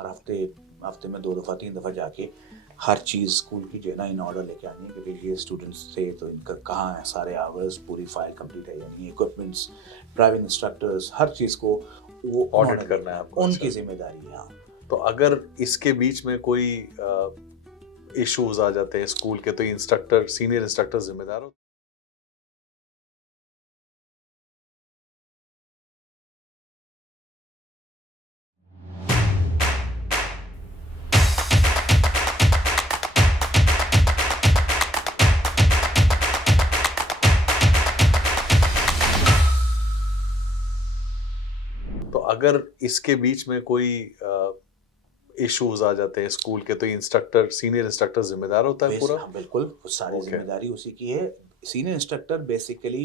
हर हफ्ते में 2 दफ़ा 3 दफ़ा जाके हर चीज़ स्कूल की जो है ना इन ऑर्डर लेके आनी है कि ये स्टूडेंट्स थे तो इनका कहाँ है सारे आवर्स, पूरी फाइल कंप्लीट है या नहीं, इक्विपमेंट्स, ड्राइविंग इंस्ट्रक्टर्स, हर चीज़ को वो ऑडिट उन्होंने करना देखना है है, आपको। उनकी अच्छा, जिम्मेदारी है। हाँ। तो अगर इसके बीच में कोई इश्यूज आ जाते हैं स्कूल के, तो इंस्ट्रक्टर, सीनियर इंस्ट्रक्टर जिम्मेदार हो? तो अगर इसके बीच में कोई इश्यूज आ जाते हैं स्कूल के, तो इंस्ट्रक्टर, सीनियर इंस्ट्रक्टर जिम्मेदार होता है पूरा? हाँ बिल्कुल, वो सारी ओके। जिम्मेदारी उसी की है। Senior instructor basically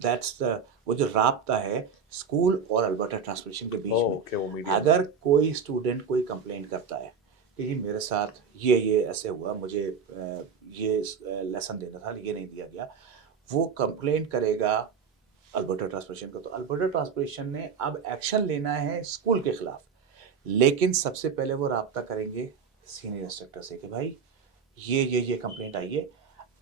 that's the वो जो राब्ता है स्कूल और अल्बर्टा ट्रांसपोर्टेशन के बीच में। ओके, वो मीडियम है। अगर कोई स्टूडेंट कोई कंप्लेंट करता है कि जी मेरे साथ ये ऐसे हुआ, मुझे ये लेसन देना था, ये नहीं दिया गया, वो कंप्लेंट करेगा अल्बर्टा ट्रांसपोर्टेशन को। तो अल्बर्टा ट्रांसपोर्टेशन ने अब एक्शन लेना है स्कूल के खिलाफ, लेकिन सबसे पहले वो राब्ता करेंगे सीनियर इंस्ट्रक्टर से कि भाई ये कंप्लेंट आई है,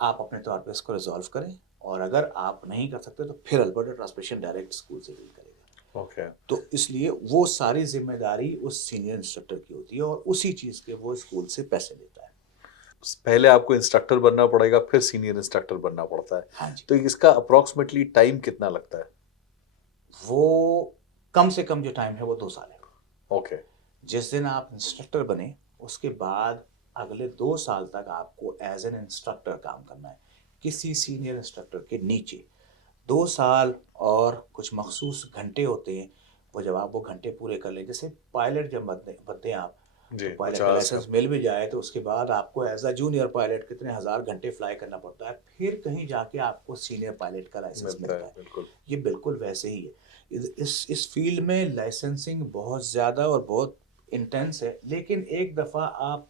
आप अपने तौर पे इसको रिजॉल्व करें, और अगर आप नहीं कर सकते तो फिर अल्बर्टा ट्रांसपोर्टेशन डायरेक्ट स्कूल से डील करेगा। ओके। तो इसलिए वो सारी जिम्मेदारी उस सीनियर इंस्ट्रक्टर की होती है और उसी चीज़ के वो स्कूल से पैसे लेता है। पहले आपको इंस्ट्रक्टर बनना पड़ेगा, फिर सीनियर इंस्ट्रक्टर बनना पड़ता है। हाँ जी। तो इसका अप्रोक्सीमेटली टाइम कितना लगता है? वो कम से कम जो टाइम है वो 2 साल है। ओके। जिस दिन आप इंस्ट्रक्टर बने उसके बाद अगले 2 साल तक आपको एज एन इंस्ट्रक्टर काम करना है, किसी सीनियर इंस्ट्रक्टर के नीचे। 2 साल और कुछ मखसूस घंटे होते हैं, वो जब आप वो घंटे पूरे कर लें, जैसे पायलट जब बनते बनते हैं आप, जी, तो पायलट का जहाज का। लाइसेंस मिल भी जाए तो उसके बाद आपको एज अ जूनियर पायलट कितने हज़ार घंटे फ्लाई करना पड़ता है, फिर कहीं जाके आपको सीनियर पायलट का लाइसेंस मिलता है, मिलता है। बिल्कुल। ये बिल्कुल वैसे ही है। इस फील्ड में लाइसेंसिंग बहुत ज़्यादा और बहुत इंटेंस है, लेकिन एक दफ़ा आप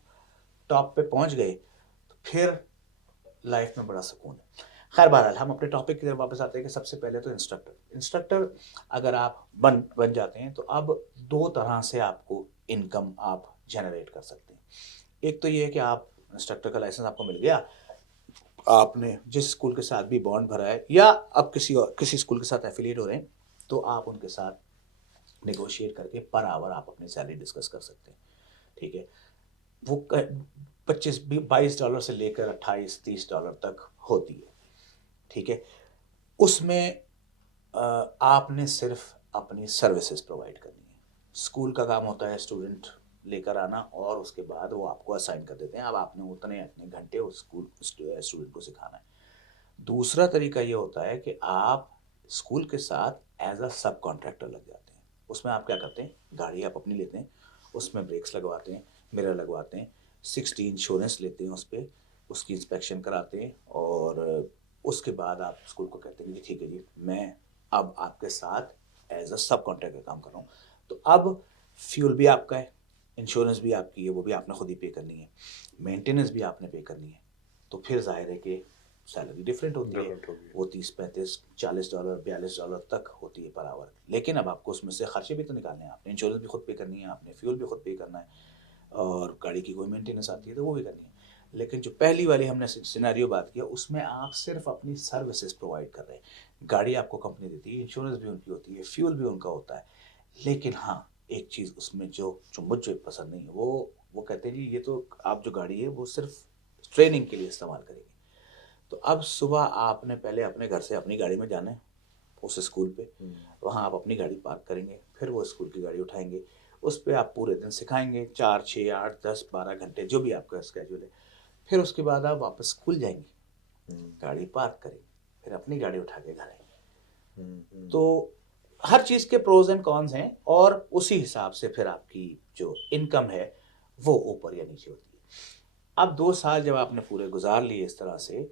टॉप पे पहुंच गए तो फिर लाइफ में बड़ा सुकून है। खैर बहरहाल हम अपने टॉपिक की तरफ वापस आते हैं कि सबसे पहले तो इंस्ट्रक्टर अगर आप बन बन जाते हैं तो अब 2 तरह से आपको इनकम आप जनरेट कर सकते हैं। एक तो ये है कि आप इंस्ट्रक्टर का लाइसेंस आपको मिल गया, आपने जिस स्कूल के साथ भी बॉन्ड भरा है या अब किसी स्कूल के साथ एफिलिएट हो रहे हैं, तो आप उनके साथ नेगोशिएट करके पर आवर आप अपनी सैलरी डिस्कस कर सकते हैं। ठीक है। वो 25-22 डॉलर से लेकर 28-30 डॉलर तक होती है। ठीक है। उसमें आपने सिर्फ अपनी सर्विसेज प्रोवाइड करनी है। स्कूल का काम होता है स्टूडेंट लेकर आना और उसके बाद वो आपको असाइन कर देते हैं, अब आपने उतने अपने घंटे उस स्टूडेंट को सिखाना है। दूसरा तरीका ये होता है कि आप स्कूल के साथ एज अ सब कॉन्ट्रैक्टर लग जाते हैं। उसमें आप क्या करते हैं, गाड़ी आप अपनी लेते हैं, उसमें ब्रेक्स लगवाते हैं, मिरर लगवाते हैं, 60 इंश्योरेंस लेते हैं उस पर, उसकी इंस्पेक्शन कराते हैं, और उसके बाद आप स्कूल को कहते हैं कि ठीक है जी मैं अब आपके साथ एज अ सब कॉन्ट्रैक्टर काम कर रहा हूँ। तो अब फ्यूल भी आपका है, इंश्योरेंस भी आपकी है, वो भी आपने खुद ही पे करनी है, मेंटेनेंस भी आपने पे करनी है। तो फिर जाहिर है कि सैलरी डिफरेंट होती है, डिफरेंट होगी। वो 30-35-40 डॉलर 42 डॉलर तक होती है पर आवर। लेकिन अब आपको उसमें से खर्चे भी तो निकालने हैं, आपने इंश्योरेंस भी खुद पे करनी है, आपने फ्यूल भी खुद पे करना है, और गाड़ी की कोई मेंटेनेंस आती है तो वो भी करनी है। लेकिन जो पहली वाली हमने सिनेरियो बात किया उसमें आप सिर्फ अपनी सर्विसेज प्रोवाइड कर रहे हैं। गाड़ी आपको कंपनी देती है, इंश्योरेंस भी उनकी होती है, फ्यूल भी उनका होता है। लेकिन हाँ, एक चीज़ उसमें जो जो मुझे पसंद नहीं है, वो कहते हैं जी ये तो आप जो गाड़ी है वो सिर्फ ट्रेनिंग के लिए इस्तेमाल करेंगे। तो अब सुबह आपने पहले अपने घर से अपनी गाड़ी में जाना है उस स्कूल पे, वहाँ आप अपनी गाड़ी पार्क करेंगे, फिर वो स्कूल की गाड़ी उठाएंगे, उस पे आप पूरे दिन सिखाएंगे, 4 6 8 10 12 घंटे जो भी आपका स्केड्यूल है। फिर उसके बाद आप वापस स्कूल जाएंगे, गाड़ी पार्क करेंगे, फिर अपनी गाड़ी उठा के घर आएंगे। तो हर चीज़ के प्रोज एंड कॉन्स हैं, और उसी हिसाब से फिर आपकी जो इनकम है वो ऊपर या नीचे होती है। अब 2 साल जब आपने पूरे गुजार लिए इस तरह से,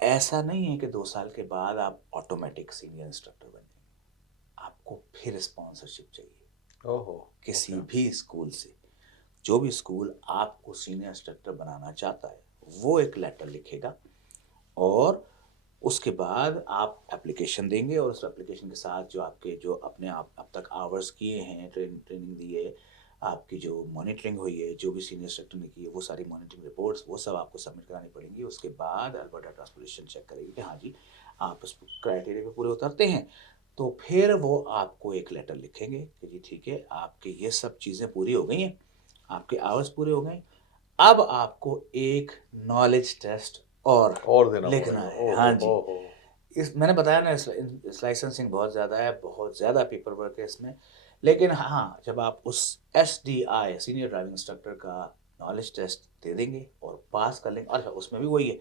ऐसा नहीं है कि 2 साल के बाद आप ऑटोमेटिक सीनियर इंस्ट्रक्टर बन जाएंगे। आपको फिर स्पॉन्सरशिप चाहिए ओहो। किसी ओके। भी स्कूल से। जो भी स्कूल आपको सीनियर इंस्ट्रक्टर बनाना चाहता है वो एक लेटर लिखेगा, और उसके बाद आप एप्लीकेशन देंगे, और उस एप्लीकेशन के साथ जो आपके जो अपने आप अब तक आवर्स किए हैं, ट्रेनिंग दी है, आपकी जो मॉनिटरिंग हुई है, जो भी सीनियर इंस्ट्रक्टर ने की है, वो सारी मॉनिटरिंग रिपोर्ट्स वो सब आपको सबमिट करानी पड़ेंगी। उसके बाद अल्बर्टा ट्रांसपोर्टेशन चेक करेगी कि हाँ जी, आप उस क्राइटेरिया पे पूरे उतरते हैं। तो फिर वो आपको एक लेटर लिखेंगे कि जी ठीक है, आपके ये सब चीज़ें पूरी हो गई हैं, आपके आवर्स पूरे हो गए, अब आपको एक नॉलेज टेस्ट और देना लिखना पड़ेगा। है। ओहो हाँ जी। हो। इस मैंने बताया ना, इस लाइसेंसिंग बहुत ज़्यादा है, बहुत ज़्यादा पेपर वर्क है इसमें। लेकिन हाँ, जब आप उस एसडीआई सीनियर ड्राइविंग इंस्ट्रक्टर का नॉलेज टेस्ट दे देंगे और पास कर लेंगे, और उसमें भी वही है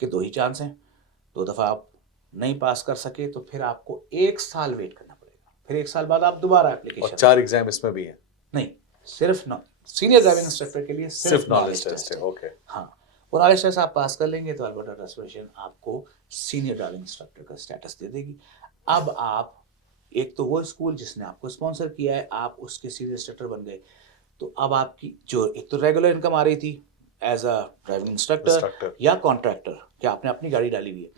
कि 2 ही चांस हैं, 2 दफ़ा आप नहीं पास कर सके तो फिर आपको 1 साल वेट करना पड़ेगा। फिर 1 साल बाद आप दोबारा और एप्लीकेशन 4 एग्जाम इसमें भी हैं? नहीं, सिर्फ सीनियर ड्राइविंग इंस्ट्रक्टर के लिए सिर्फ सिर्फ नॉलेज नॉलेज टेस्ट टेस्ट है, है। ओके। हाँ, वो नॉलेज टेस्ट आप पास कर लेंगे तो अल्बर्टा ट्रांसपोर्टेशन आपको सीनियर ड्राइविंग इंस्ट्रक्टर का स्टेटस दे देगी। अब आप, एक तो वो स्कूल जिसने आपको स्पॉन्सर किया है, आप उसके सीनियर इंस्ट्रक्टर बन गए। तो अब आपकी जो एक तो रेगुलर इनकम आ रही थी as a driving instructor instructor. या कॉन्ट्रैक्टर, कि आपने अपनी गाड़ी डाली हुई है,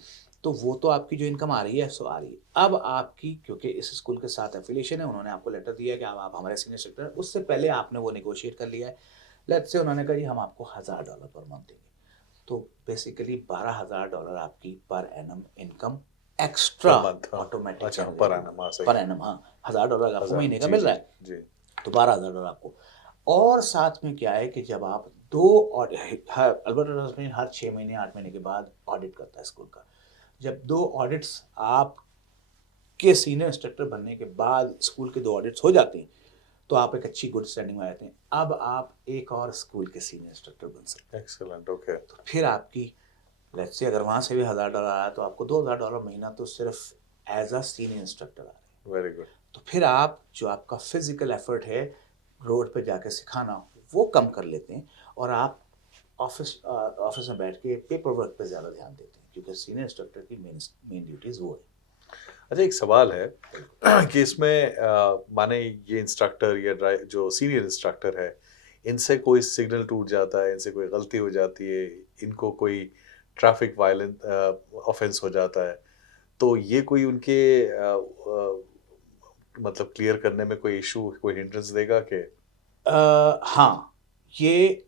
तो वो तो आपकी जो इनकम आ रही है सो आ रही है। अब आपकी, क्योंकि इस स्कूल के साथ एफिलिएशन है, उन्होंने आपको लेटर दिया है कि अब आप हमारे सीनियर इंस्ट्रक्टर हैं, उससे पहले आपने वो नेगोशिएट कर लिया है। लेट्स से उन्होंने कहा जी हम आपको $1000 पर मंथ देंगे, तो बेसिकली $12,000 आपकी per annum income extra per month, हाँ। ऑटोमेटिक अच्छा, जनरेट पर होगी। एनम, हाँ, सही पर है। एनम, हाँ, $1000 आपको 1000, महीने का जी, मिल जी, रहा है, जी। तो $12,000 आपको। और साथ में क्या है कि जब आप 2 अल्बर्टा ट्रांसपोर्टेशन हर 6 महीने 8 महीने के बाद ऑडिट करता है स्कूल का। जब 2 ऑडिट्स आपके सीनियर इंस्ट्रक्टर बनने के बाद स्कूल के 2 ऑडिट्स हो जाते हैं, तो आप एक अच्छी गुड स्टैंडिंग में आ जाते हैं। अब आप एक और स्कूल के सीनियर इंस्ट्रक्टर बन सकते हैं। Excellent, okay. तो फिर आपकी, लेट्स से अगर वहाँ से भी $1000 आया तो आपको $2000 महीना तो सिर्फ एज अ सीनियर इंस्ट्रक्टर आ रहे हैं। Very good. तो फिर आप जो आपका फिजिकल एफर्ट है रोड पे जाके सिखाना, वो कम कर लेते हैं और आप ऑफिस में बैठ के पेपर वर्क पे ज़्यादा ध्यान देते हैं, क्योंकि सीनियर इंस्ट्रक्टर की मेन ड्यूटीज़ वो है। अच्छा, एक सवाल है कि इसमें माने ये इंस्ट्रक्टर या जो सीनियर इंस्ट्रक्टर है, इनसे कोई सिग्नल टूट जाता है, इनसे कोई गलती हो जाती है, इनको कोई ट्रैफिक वायलेंस ऑफेंस हो जाता है, तो ये कोई उनके मतलब क्लियर करने में कोई इशू, कोई हिंड्रेंस देगा कि? हाँ, ये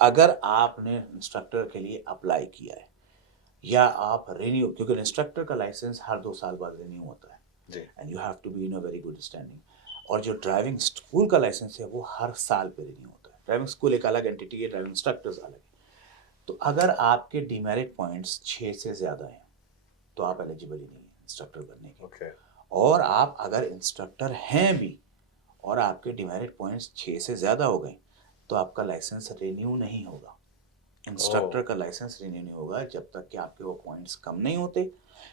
अगर आपने इंस्ट्रक्टर के लिए अप्लाई किया है या आप रिन्यू, क्योंकि इंस्ट्रक्टर का लाइसेंस हर 2 साल बाद रिन्यू होता है जी। And you have to be in a very good standing. और जो ड्राइविंग स्कूल का लाइसेंस है वो हर साल पे रिन्यू होता है। ड्राइविंग स्कूल एक अलग एंटिटी है, ड्राइविंग इंस्ट्रक्टर्स अलग है। तो अगर आपके डीमेरिट पॉइंट्स 6 से ज़्यादा हैं तो आप एलिजिबल ही नहीं हैं इंस्ट्रक्टर बनने के। ओके। और आप अगर इंस्ट्रक्टर हैं भी और आपके डीमेरिट पॉइंट्स 6 से ज़्यादा हो गए तो आपका लाइसेंस रिन्यू नहीं होगा। इंस्ट्रक्टर का लाइसेंस रिन्यू नहीं होगा जब तक कि आपके वो पॉइंट्स कम नहीं होते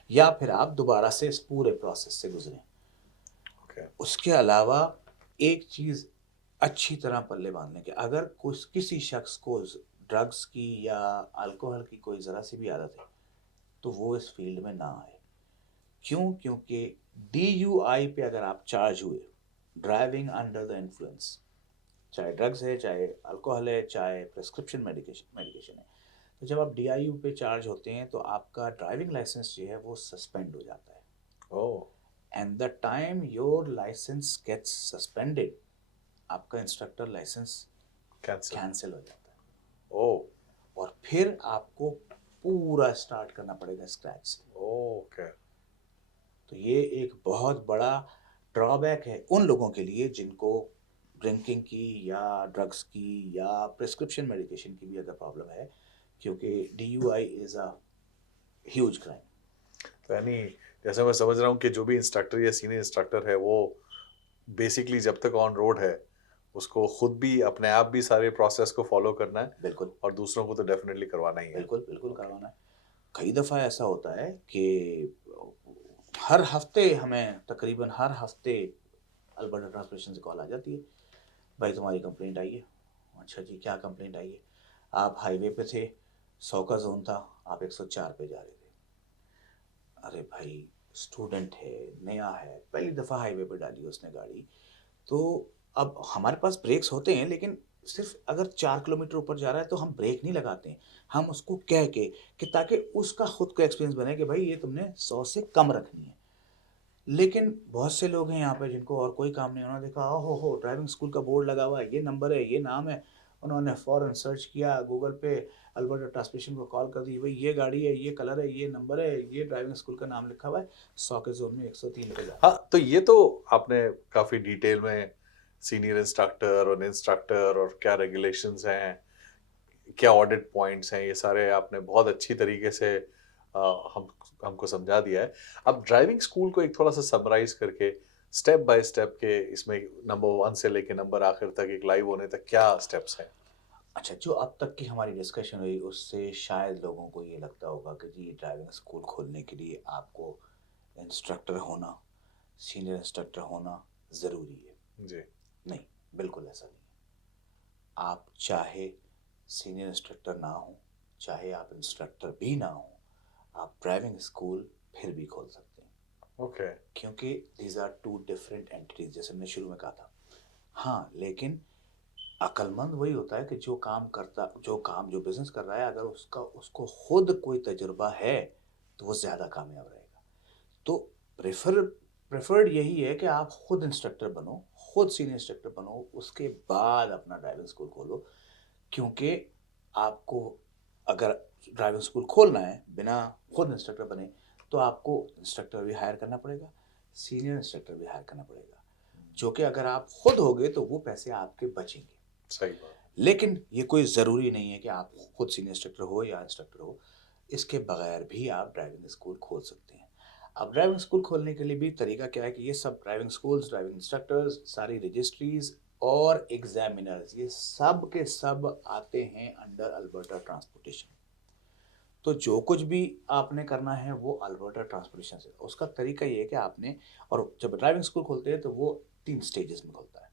या फिर आप दोबारा से इस पूरे प्रोसेस से गुजरें। ओके। उसके अलावा एक चीज़ अच्छी तरह पल्ले बांधने के, अगर कुछ किसी शख्स को ड्रग्स की या अल्कोहल की कोई ज़रा सी भी आदत है तो वो इस फील्ड में ना आए। क्यों? क्योंकि DUI पे अगर आप चार्ज हुए, ड्राइविंग अंडर द इन्फ्लुएंस, चाहे ड्रग्स है, चाहे अल्कोहल है, चाहे प्रिस्क्रिप्शन मेडिकेशन है, तो जब आप DIU पे चार्ज होते हैं तो आपका ड्राइविंग लाइसेंस जो है वो सस्पेंड हो जाता है। Oh. And the time your license gets suspended, आपका इंस्ट्रक्टर लाइसेंस कैंसिल। कैंसिल हो जाता है ओह। और फिर आपको पूरा स्टार्ट करना पड़ेगा स्क्रैच से। ओके। तो ये एक बहुत बड़ा ड्रॉबैक है उन लोगों के लिए जिनको ड्रिंकिंग की या ड्रग्स की या प्रिस्क्रिप्शन मेडिकेशन की भी अगर प्रॉब्लम है, क्योंकि DUI is a huge crime. तो यानी जैसे मैं समझ रहा हूँ कि जो भी इंस्ट्रक्टर या सीनियर इंस्ट्रक्टर है वो बेसिकली जब तक ऑन रोड है उसको खुद भी अपने आप भी सारे प्रोसेस को फॉलो करना है बिल्कुल और दूसरों को तो डेफिनेटली करवाना ही है। बिल्कुल बिल्कुल करवाना है। कई दफ़ा ऐसा होता है कि हर हफ्ते हमें, तकरीबन हर हफ्ते अल्बर्टा ट्रांसपोर्टेशन से कॉल आ जाती है, भाई तुम्हारी कंप्लेंट आई है। अच्छा जी, क्या कंप्लेंट आई है? आप हाईवे पे थे, 100 का जोन था, आप 104 पे जा रहे थे। अरे भाई, स्टूडेंट है, नया है, पहली दफ़ा हाईवे पे डाली उसने गाड़ी, तो अब हमारे पास ब्रेक्स होते हैं लेकिन सिर्फ अगर 4 किलोमीटर ऊपर जा रहा है तो हम ब्रेक नहीं लगाते हैं। हम उसको कह के कि ताकि उसका खुद का एक्सपीरियंस बने कि भाई ये तुमने 100 से कम रखनी है। लेकिन बहुत से लोग हैं यहाँ पे जिनको और कोई काम नहीं, उन्होंने देखा ओहो हो ड्राइविंग स्कूल का बोर्ड लगा हुआ है, ये नंबर है, ये नाम है, उन्होंने फ़ौरन सर्च किया गूगल पे, अल्बर्टा ट्रांसमिशन को कॉल कर दी, भाई ये गाड़ी है, ये कलर है, ये नंबर है, ये ड्राइविंग स्कूल का नाम लिखा हुआ है, 100 के ज़ोन में 103 पे जाना। हाँ, तो ये तो आपने काफ़ी डिटेल में सीनियर इंस्ट्रक्टर और इंस्ट्रक्टर और क्या रेगुलेशंस हैं, क्या ऑडिट पॉइंट्स हैं, ये सारे आपने बहुत अच्छी तरीके से हम हमको समझा दिया है। अब ड्राइविंग स्कूल को एक थोड़ा-सा समराइज़ करके स्टेप बाय स्टेप के इसमें नंबर 1 से लेके नंबर आखिर तक एक लाइव होने तक क्या स्टेप्स हैं? अच्छा, जो अब तक की हमारी डिस्कशन हुई उससे शायद लोगों को ये लगता होगा कि जी ड्राइविंग स्कूल खोलने के लिए आपको इंस्ट्रक्टर होना, सीनियर इंस्ट्रक्टर होना ज़रूरी है। जी, नहीं, बिल्कुल ऐसा नहीं है। आप चाहे सीनियर इंस्ट्रक्टर ना हो, चाहे आप इंस्ट्रक्टर भी ना हो, आप ड्राइविंग स्कूल फिर भी खोल सकते हैं। ओके, क्योंकि दीज़ आर 2 डिफरेंट एंटिटीज़ जैसे मैंने शुरू में कहा था। हाँ, लेकिन अक्लमंद वही होता है कि जो बिज़नेस कर रहा है अगर उसको खुद कोई तजुर्बा है, तो वो ज़्यादा कामयाब रहेगा। तो प्रेफ़र प्रेफ़र्ड यही है कि आप खुद इंस्ट्रक्टर बनो, खुद सीनियर इंस्ट्रक्टर बनो, उसके बाद अपना ड्राइविंग स्कूल खोलो। क्योंकि आपको अगर ड्राइविंग स्कूल खोलना है, बिना खुद इंस्ट्रक्टर बने, तो आपको इंस्ट्रक्टर भी हायर करना पड़ेगा, सीनियर इंस्ट्रक्टर भी हायर करना पड़ेगा। जो कि अगर आप खुद होगे तो वो पैसे आपके बचेंगे। सही बात। लेकिन ये कोई ज़रूरी नहीं है कि आप खुद सीनियर इंस्ट्रक्टर हो या इंस्ट्रक्टर हो, इसके बगैर भी आप ड्राइविंग स्कूल खोल सकते हैं। अब ड्राइविंग स्कूल खोलने के लिए भी तरीका क्या है कि ये सब ड्राइविंग स्कूल्स, ड्राइविंग इंस्ट्रक्टर्स, सारी रजिस्ट्रीज़ और एग्ज़ामिनर्स ये सब के सब आते हैं अंडर अल्बर्टा ट्रांसपोर्टेशन। तो जो कुछ भी आपने करना है वो अल्बर्टा ट्रांसपोर्टेशन से उसका तरीका ये है कि आपने और जब ड्राइविंग स्कूल खोलते हैं तो वो 3 स्टेजेस में खुलता है।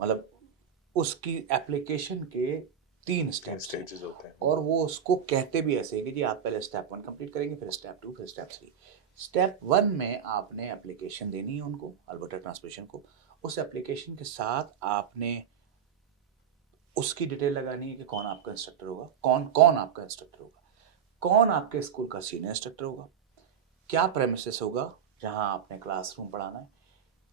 मतलब उसकी एप्लीकेशन के 3 3 स्टेप्स हैं स्टेजेस होते हैं। और वो उसको कहते भी ऐसे हैं कि जी आप पहले स्टेप 1 कंप्लीट करेंगे, फिर स्टेप 2, फिर स्टेप 3। स्टेप 1 में आपने एप्लीकेशन देनी है उनको, अल्बर्टा ट्रांसपोर्टेशन को। उस एप्लीकेशन के साथ आपने उसकी डिटेल लगानी है कि कौन आपका इंस्ट्रक्टर होगा, कौन-कौन आपका इंस्ट्रक्टर होगा, कौन आपके स्कूल का सीनियर इंस्ट्रक्टर होगा, क्या प्रेमिसेस होगा जहाँ आपने क्लासरूम पढ़ाना है,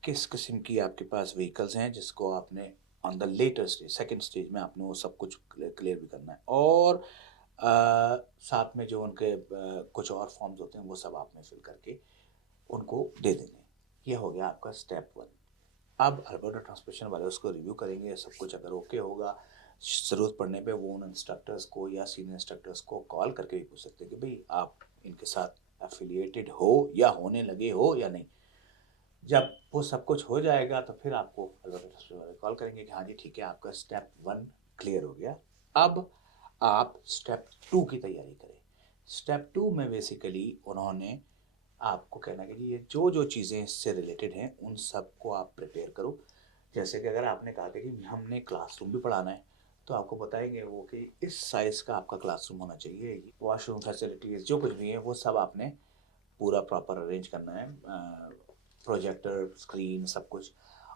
किस किस्म की आपके पास व्हीकल्स हैं जिसको आपने on the later stage second stage में आपने वो सब कुछ क्लियर भी करना है और साथ में जो उनके कुछ और फॉर्म्स होते हैं वो सब आपने फिल करके उनको दे देने हैं। ये हो गया आपका स्टेप 1। अब अल्बर्टा ट्रांसपोर्टेशन वाले उसको रिव्यू करेंगे, सब कुछ अगर ओके होगा, ज़रूरत पड़ने पे वो उन इंस्ट्रक्टर्स को या सीनियर इंस्ट्रक्टर्स को कॉल करके भी पूछ सकते हैं कि भई आप इनके साथ एफ़िलिएटेड हो या होने लगे हो या नहीं? जब वो सब कुछ हो जाएगा तो फिर आपको अल्बर्टा ट्रांसपोर्टेशन वाले कॉल करेंगे कि हाँ जी ठीक है, आपका स्टेप 1 क्लियर हो गया। अब आप स्टेप 2 की तैयारी करें। स्टेप 2 में बेसिकली उन्होंने आपको कहना है कि जी ये जो-जो चीज़ें इससे रिलेटेड हैं, उन सबको आप प्रिपेयर करो। जैसे कि अगर आपने कहा था कि हमने क्लासरूम भी पढ़ाना है, तो आपको बताएँगे वो कि इस साइज़ का आपका क्लासरूम होना चाहिए। वॉशरूम फैसिलिटीज़ जो कुछ भी है, वो सब आपने पूरा प्रॉपर अरेंज करना है। प्रोजेक्टर, स्क्रीन सब कुछ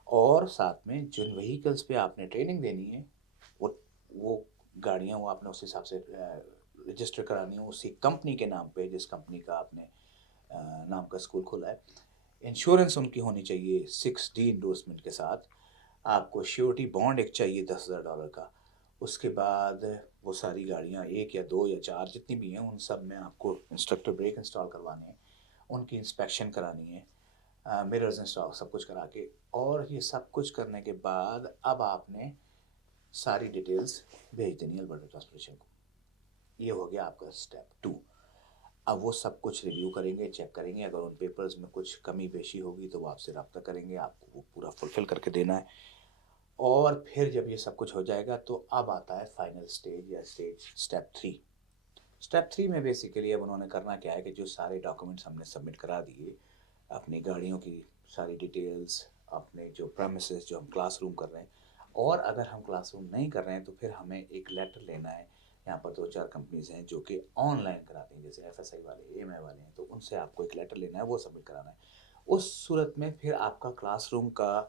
और साथ में जिन व्हीकल्स पे आपने ट्रेनिंग देनी है, वो वो गाड़ियाँ वो आपने उस हिसाब से रजिस्टर करानी है उसी कंपनी के नाम पे, जिस कंपनी का आपने नाम का स्कूल खोला है। इंश्योरेंस उनकी होनी चाहिए 6D एंडोर्समेंट के साथ। आपको श्योरिटी बॉन्ड एक चाहिए $10,000 का। उसके बाद वो सारी गाड़ियाँ 1 या 2 या 4 जितनी भी हैं, उन सब में आपको इंस्ट्रक्टर ब्रेक इंस्टॉल करवाने हैं, उनकी इंस्पेक्शन करानी है, मिरर्स इंस्टॉल सब कुछ करा के और ये सब कुछ करने के बाद अब आपने सारी डिटेल्स भेज देनी है अल्बर्टा ट्रांसपोर्टेशन को। ये हो गया आपका स्टेप 2। अब वो सब कुछ रिव्यू करेंगे, चेक करेंगे, अगर उन पेपर्स में कुछ कमी-पेशी होगी तो वो आपसे राब्ता करेंगे, आपको वो पूरा फुलफ़िल करके देना है और फिर जब ये सब कुछ हो जाएगा तो अब आता है फाइनल स्टेज या स्टेप 3। स्टेप 3 में बेसिकली अब उन्होंने करना क्या है कि जो सारे डॉक्यूमेंट्स हमने सबमिट करा दिए, अपनी गाड़ियों की सारी डिटेल्स, अपने जो प्रेमिसेस जो हम क्लासरूम कर रहे हैं और अगर हम क्लासरूम नहीं कर रहे हैं तो फिर हमें एक लेटर लेना है। यहाँ पर 2-4 कंपनीज़ हैं जो कि ऑनलाइन कराती हैं, जैसे एफएसआई वाले, एएमआई वाले हैं, तो उनसे आपको एक लेटर लेना है, वो सबमिट कराना है। उस सूरत में फिर आपका क्लासरूम का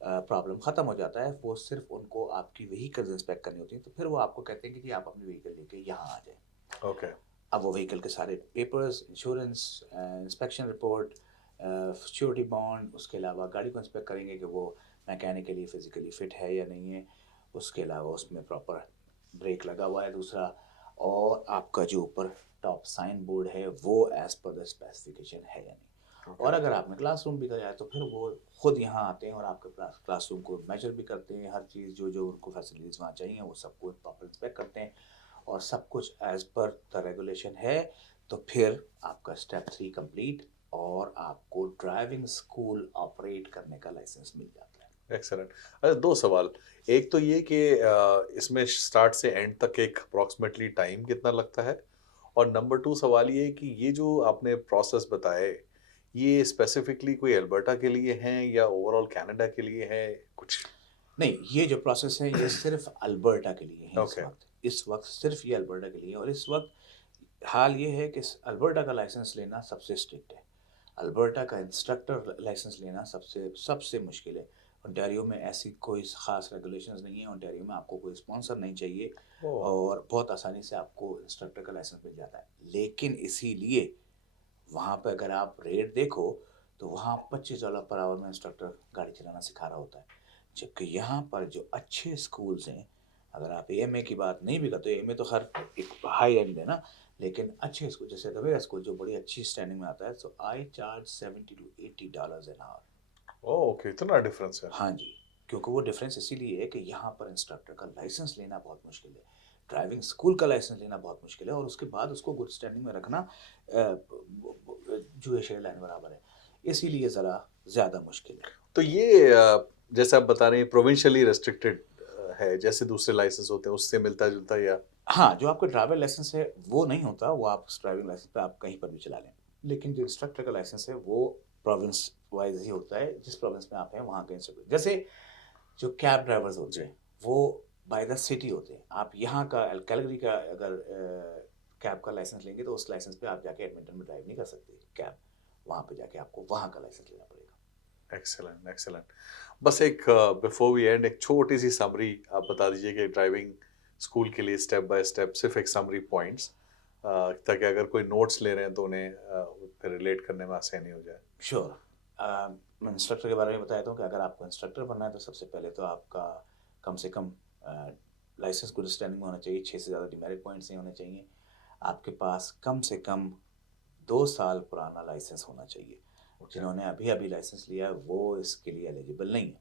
प्रॉब्लम ख़त्म हो जाता है, वो सिर्फ़ उनको आपकी व्हीकल्स इंस्पेक्ट करनी होती हैं, तो फिर वो आपको कहते हैं कि जी आप अपनी व्हीकल लेके यहाँ आ जाएँ। ओके, अब वो व्हीकल के सारे papers, insurance, inspection report, surety bond, उसके अलावा गाड़ी को इंस्पेक्ट करेंगे कि वो मैकेनिकली फिजिकली फिट है या नहीं है, उसके अलावा उसमें प्रॉपर ब्रेक लगा हुआ है दूसरा, और आपका जो ऊपर टॉप साइन बोर्ड है वो एज पर द स्पेसिफिकेशन है या नहीं। और अगर आपने क्लासरूम भी कराया तो फिर वो खुद यहाँ आते हैं और आपके क्लासरूम को मेजर भी करते हैं, हर चीज़ जो जो उनको फैसिलिटीज़ वहाँ चाहिए वो सबको प्रॉपर इंस्पेक्ट करते हैं, और सब कुछ एज पर द रेगुलेशन है। तो फिर आपका स्टेप 3 कंप्लीट और आपको ड्राइविंग स्कूल ऑपरेट करने का लाइसेंस मिल जाता है। एक्सेलेंट। अच्छा, 2 सवाल। एक तो ये कि इसमें स्टार्ट से एंड तक एक अप्रॉक्सिमेटली टाइम कितना लगता है? और नंबर 2 सवाल ये है कि ये जो आपने प्रोसेस बताए, ये स्पेसिफिकली कोई अल्बर्टा के लिए हैं या ओवरऑल कनाडा के लिए हैं? कुछ नहीं, ये जो प्रोसेस है ये सिर्फ अल्बर्टा के लिए है इस ओके, वक्त। इस वक्त सिर्फ ये अल्बर्टा के लिए है, और इस वक्त हाल ये है कि अल्बर्टा का लाइसेंस लेना सबसे स्ट्रिक्ट है। अल्बर्टा का इंस्ट्रक्टर लाइसेंस लेना सबसे सबसे मुश्किल है। ओंटारियो में ऐसी कोई ख़ास रेगुलेशंस नहीं है। ओंटारियो में आपको कोई स्पॉन्सर नहीं चाहिए ओह! और बहुत आसानी से आपको इंस्ट्रक्टर का लाइसेंस मिल जाता है। लेकिन इसीलिए वहाँ पे अगर आप रेट देखो तो वहाँ $25 पर आवर में इंस्ट्रक्टर गाड़ी चलाना सिखा रहा होता है। जबकि यहाँ पर जो अच्छे स्कूल्स हैं, अगर आप एएमए की बात नहीं भी करते, एएमए तो हर एक हाई एंड है ना, लेकिन अच्छे स्कूल जैसे रवेरा स्कूल जो बड़ी अच्छी स्टैंडिंग में आता है, so I charge $70 to $80 an hour. Oh! Okay, इतना डिफरेंस है। हाँ जी, क्योंकि वो डिफरेंस इसीलिए है कि यहाँ पर इंस्ट्रक्टर का लाइसेंस लेना बहुत मुश्किल है, ड्राइविंग स्कूल का लाइसेंस लेना बहुत मुश्किल है, और उसके बाद उसको गुड स्टैंडिंग में रखना जुडिशरी लाइन बराबर है, इसीलिए ज़रा ज़्यादा मुश्किल है। तो ये जैसे आप बता रहे हैं प्रोविंशियली रेस्ट्रिक्टेड है, जैसे दूसरे लाइसेंस होते हैं उससे मिलता-जुलता या हाँ, जो आपका ड्राइवर लाइसेंस है वो नहीं होता, वो आप उस ड्राइविंग लाइसेंस पे आप कहीं पर भी चला लें। लेकिन जो इंस्ट्रक्टर का लाइसेंस है वो प्रोविंस वाइज़ ही होता है, जिस प्रोविंस में आप हैं वहाँ के इंस्ट्रक्टर, जैसे जो कैब ड्राइवर्स होते जी, हैं, वो बाय द सिटी होते हैं। आप यहाँ का कैलगरी का अगर कैब का लाइसेंस लेंगे तो उस लाइसेंस पे आप जाके एडमिंटन में ड्राइव नहीं कर सकते कैब। वहाँ पे जाके आपको वहाँ का लाइसेंस लेना पड़ेगा। Excellent, excellent. बस एक बिफोर वी एंड एक छोटी-सी समरी आप बता दीजिए कि ड्राइविंग स्कूल के लिए स्टेप बाय स्टेप सिर्फ एक समरी पॉइंट्स ताकि अगर कोई नोट्स ले रहे हैं तो उन्हें फिर रिलेट करने में आसानी हो जाए। श्योर। मैं इंस्ट्रक्टर के बारे में बताया था कि अगर आपको इंस्ट्रक्टर बनना है तो सबसे पहले तो आपका कम से कम लाइसेंस गुड स्टैंडिंग में होना चाहिए, 6 से ज़्यादा डिमेरिट पॉइंट्स नहीं होने चाहिए। आपके पास कम से कम 2 साल पुराना लाइसेंस होना चाहिए। ओके, जिन्होंने अभी-अभी लाइसेंस लिया है वो इसके लिए एलिजिबल नहीं है।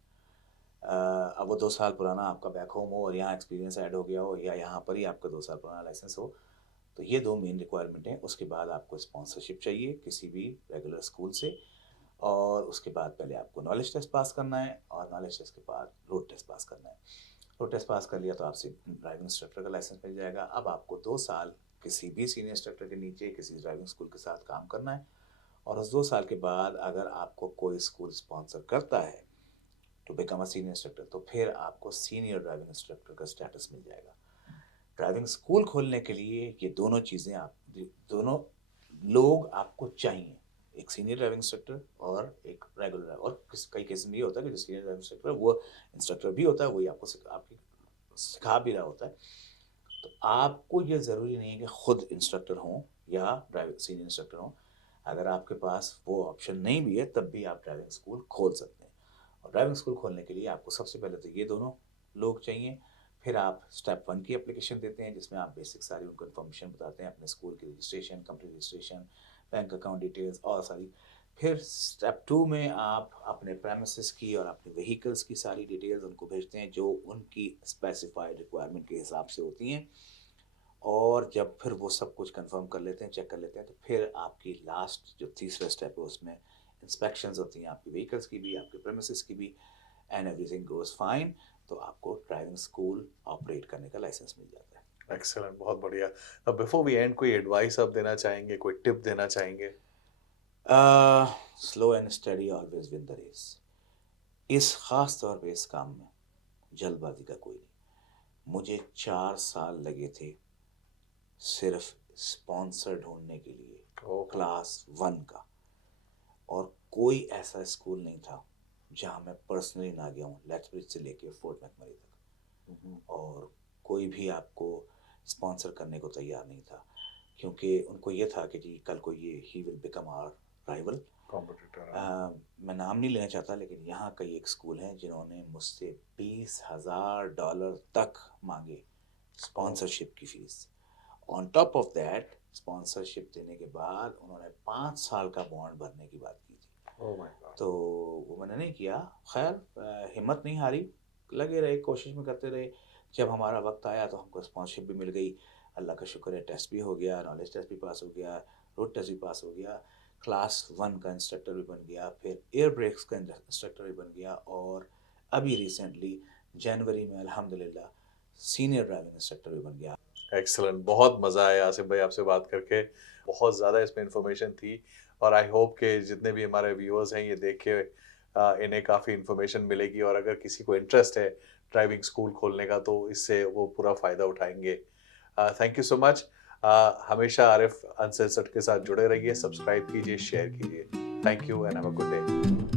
अब वो 2 साल पुराना आपका बैक होम हो और यहाँ एक्सपीरियंस ऐड हो गया हो, या यहाँ पर ही आपका 2 साल पुराना लाइसेंस हो, तो ये 2 मेन रिक्वायरमेंट हैं। उसके बाद आपको स्पॉन्सरशिप चाहिए किसी भी रेगुलर स्कूल से, और उसके बाद पहले आपको नॉलेज टेस्ट पास करना है, और नॉलेज टेस्ट के बाद रोड टेस्ट पास करना है। रोड टेस्ट पास कर लिया तो आपसे ड्राइविंग इंस्ट्रक्टर का लाइसेंस मिल जाएगा। अब आपको 2 साल किसी भी सीनियर इंस्ट्रक्टर के नीचे किसी ड्राइविंग स्कूल के साथ काम करना है, और उस 2 साल के बाद अगर आपको कोई स्कूल स्पॉन्सर करता है to become a senior instructor, तो फिर आपको सीनियर ड्राइविंग इंस्ट्रक्टर का स्टेटस मिल जाएगा। ड्राइविंग स्कूल खोलने के लिए ये दोनों चीज़ें आप दोनों लोग आपको चाहिए, एक सीनियर ड्राइविंग इंस्ट्रक्टर और एक रेगुलर। और कई केस में ये होता है कि जो सीनियर ड्राइविंग इंस्ट्रक्टर है वो इंस्ट्रक्टर भी होता है, वही आपको आपकी सिखा भी रहा होता है। तो आपको ये ज़रूरी नहीं है कि खुद इंस्ट्रक्टर हों या ड्राइविंग सीनियर इंस्ट्रक्टर हों। अगर आपके पास वो ऑप्शन नहीं भी है तब भी आप ड्राइविंग स्कूल खोल सकते हैं। और ड्राइविंग स्कूल खोलने के लिए आपको सबसे पहले तो ये दोनों लोग चाहिए। फिर आप स्टेप 1 की एप्लीकेशन देते हैं जिसमें आप बेसिक सारी उनको इन्फॉर्मेशन बताते हैं, अपने स्कूल की registration, company registration, bank account details और सारी। फिर स्टेप 2 में आप अपने प्रेमिसेस की और अपने व्हीकल्स की सारी डिटेल्स उनको भेजते हैं जो उनकी स्पेसिफाइड रिक्वायरमेंट के हिसाब से होती हैं। और जब फिर वो सब कुछ कंफर्म कर लेते हैं, चेक कर लेते हैं, तो फिर आपकी लास्ट जो तीसरा स्टेप है उसमें इंस्पेक्शंस होती हैं आपकी व्हीकल्स की भी, आपके प्रेमिसेस की भी, एंड एवरीथिंग गोज़ फाइन। तो आपको ड्राइविंग स्कूल ऑपरेट करने का लाइसेंस मिल जाता है। एक्सीलेंट, बहुत बढ़िया। अब बिफोर वी एंड कोई एडवाइस आप देना चाहेंगे, कोई टिप देना चाहेंगे? Slow and steady always win the race. इस खास तौर पे इस काम में जल्दबाजी का कोई नहीं। मुझे 4 साल लगे थे सिर्फ स्पॉन्सर ढूंढने के लिए, ओहो! क्लास 1 का। और कोई ऐसा स्कूल नहीं था जहाँ मैं पर्सनली ना गया हूँ, लेथब्रिज से लेके फोर्ट मैकमरी हुँ, हुँ। तक। और कोई भी आपको स्पॉन्सर करने को तैयार नहीं था, क्योंकि उनको ये था कि जी कल को ये ही will become our rival. Competitor. मैं नाम नहीं लेना चाहता, लेकिन यहाँ कई एक स्कूल हैं जिन्होंने मुझसे $20,000 तक मांगे स्पॉन्सरशिप की fees. On top of that sponsorship देने के बाद उन्होंने 5 साल का बॉन्ड भरने की बात की थी। Oh my God. तो वो मैंने नहीं किया। खैर हिम्मत नहीं हारी, लगे रहे, कोशिश में करते रहे। जब हमारा वक्त आया तो हमको स्पॉन्सरशिप भी मिल गई। अल्लाह का शुक्र है, टेस्ट भी हो गया, नॉलेज टेस्ट भी पास हो गया, रोड टेस्ट भी पास हो गया, क्लास 1 का इंस्ट्रक्टर भी बन गया, फिर एयर ब्रेक्स का इंस्ट्रक्टर भी बन गया, और अभी रिसेंटली जनवरी में अल्हम्दुलिल्लाह सीनियर ड्राइविंग इंस्ट्रक्टर भी बन गया। एक्सीलेंट, बहुत मज़ा आया आसिफ भाई आपसे बात करके। बहुत ज़्यादा इसमें इन्फॉर्मेशन थी और आई होप कि जितने भी हमारे व्यूअर्स हैं ये देख के इन्हें काफ़ी इन्फॉर्मेशन मिलेगी और अगर किसी को इंटरेस्ट है ड्राइविंग स्कूल खोलने का तो इससे वो पूरा फ़ायदा उठाएंगे। Thank you so much. हमेशा आरिफ अनसेंसर्ड के साथ जुड़े रहिए, सब्सक्राइब कीजिए, शेयर कीजिए। Thank you and have a good day.